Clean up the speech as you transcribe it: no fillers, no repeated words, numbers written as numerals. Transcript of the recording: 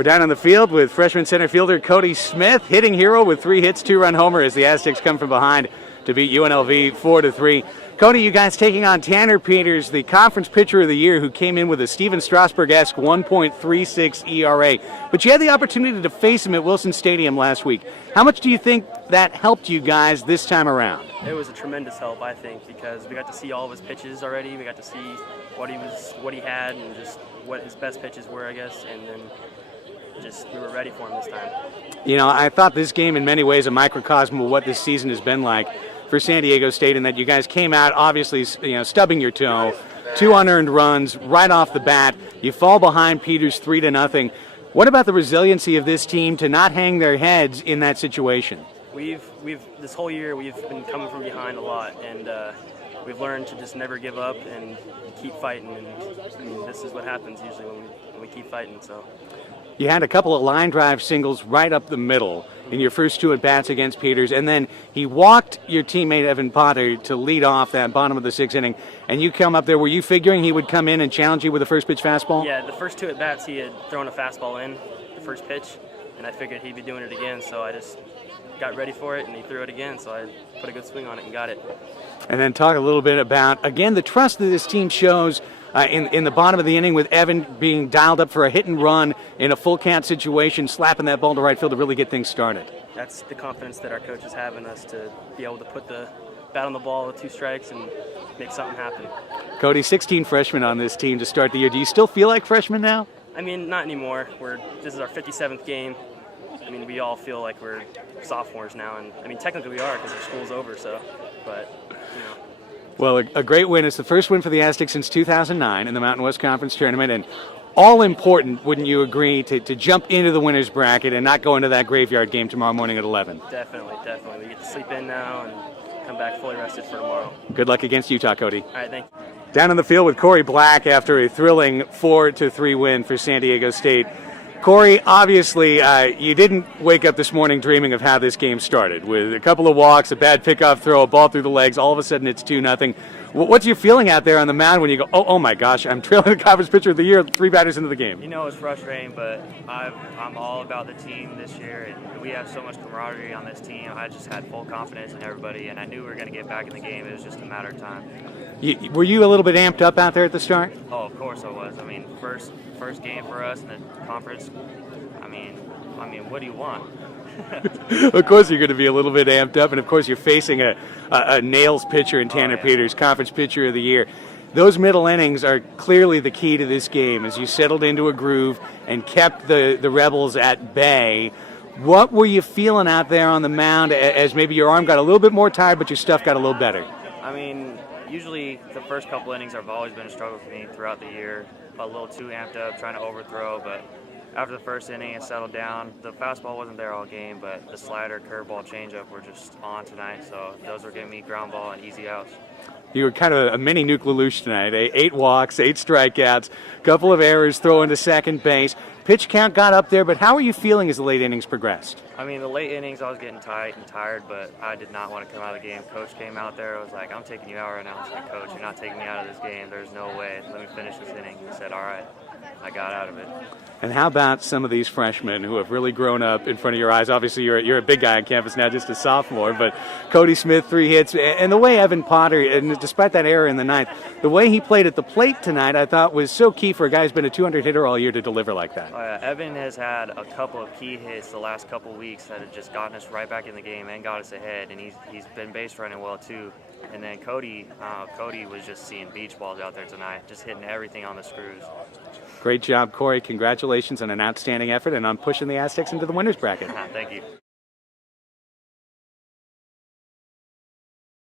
We're down on the field with freshman center fielder Cody Smith, hitting hero with 3 hits, 2-run homer as the Aztecs come from behind to beat UNLV 4-3. Cody, you guys taking on Tanner Peters, the conference pitcher of the year, who came in with a Steven Strasburg-esque 1.36 ERA. But you had the opportunity to face him at Wilson Stadium last week. How much do you think that helped you guys this time around? It was a tremendous help, I think, because we got to see all of his pitches already. We got to see what he had, and just what his best pitches were, I guess, and then we were ready for him this time. You know, I thought this game in many ways a microcosm of what this season has been like for San Diego State, in that you guys came out obviously, stubbing your toe, 2 unearned runs right off the bat. You fall behind Peters 3-0. What about the resiliency of this team to not hang their heads in that situation? We've this whole year we've been coming from behind a lot, and we've learned to just never give up and keep fighting. And I mean, this is what happens usually when we keep fighting. So. You had a couple of line drive singles right up the middle in your first 2 at-bats against Peters, and then he walked your teammate Evan Potter to lead off that bottom of the 6th inning, and you come up there. Were you figuring he would come in and challenge you with a first-pitch fastball? Yeah, the first 2 at-bats he had thrown a fastball in, the first pitch, and I figured he'd be doing it again, so I just got ready for it, and he threw it again, so I put a good swing on it and got it. And then talk a little bit about, again, the trust that this team shows in the bottom of the inning, with Evan being dialed up for a hit and run in a full count situation, slapping that ball to right field to really get things started. That's the confidence that our coaches have in us, to be able to put the bat on the ball with 2 strikes and make something happen. Cody, 16 freshmen on this team to start the year. Do you still feel like freshmen now? I mean, not anymore. This is our 57th game. I mean, we all feel like we're sophomores now, and I mean, technically we are because our school's over. So, but Well, a great win. It's the first win for the Aztecs since 2009 in the Mountain West Conference Tournament, and all important, wouldn't you agree, to jump into the winner's bracket and not go into that graveyard game tomorrow morning at 11? Definitely. We get to sleep in now and come back fully rested for tomorrow. Good luck against Utah, Cody. All right, thank you. Down on the field with Corey Black after a thrilling 4-3 win for San Diego State. Corey, obviously, you didn't wake up this morning dreaming of how this game started. With a couple of walks, a bad pickoff throw, a ball through the legs, all of a sudden it's 2-0. What's your feeling out there on the mound when you go, oh my gosh, I'm trailing the conference pitcher of the year 3 batters into the game? You know, it's frustrating, but I'm all about the team this year, and we have so much camaraderie on this team. I just had full confidence in everybody, and I knew we were going to get back in the game. It was just a matter of time. Were you a little bit amped up out there at the start? Oh, of course I was. I mean, first game for us in the conference. I mean, what do you want? Of course you're going to be a little bit amped up, and of course you're facing a nails pitcher in Tanner Peters, conference pitcher of the year. Those middle innings are clearly the key to this game as you settled into a groove and kept the Rebels at bay. What were you feeling out there on the mound as maybe your arm got a little bit more tired, but your stuff got a little better? I mean, usually the first couple innings have always been a struggle for me throughout the year. A little too amped up, trying to overthrow, but after the first inning it settled down. The fastball wasn't there all game, but the slider, curveball, changeup were just on tonight, so those were giving me ground ball and easy outs. You were kind of a mini Nuke Lelouch tonight. 8 walks, 8 strikeouts, couple of errors, throwing to second base. Pitch count got up there, but how are you feeling as the late innings progressed? I mean, the late innings, I was getting tight and tired, but I did not want to come out of the game. Coach came out there. I was like, I'm taking you out right now. I was like, Coach, you're not taking me out of this game. There's no way. Let me finish this inning. He said, all right. I got out of it. And how about some of these freshmen who have really grown up in front of your eyes? Obviously, you're a big guy on campus now, just a sophomore, but Cody Smith, 3 hits, and the way Evan Potter, and despite that error in the ninth, the way he played at the plate tonight, I thought was so key for a guy who's been a 200 hitter all year to deliver like that. Evan has had a couple of key hits the last couple of weeks that have just gotten us right back in the game and got us ahead, and he's been base running well too. And then Cody was just seeing beach balls out there tonight, just hitting everything on the screws. Great job, Corey. Congratulations on an outstanding effort and on pushing the Aztecs into the winner's bracket. Thank you.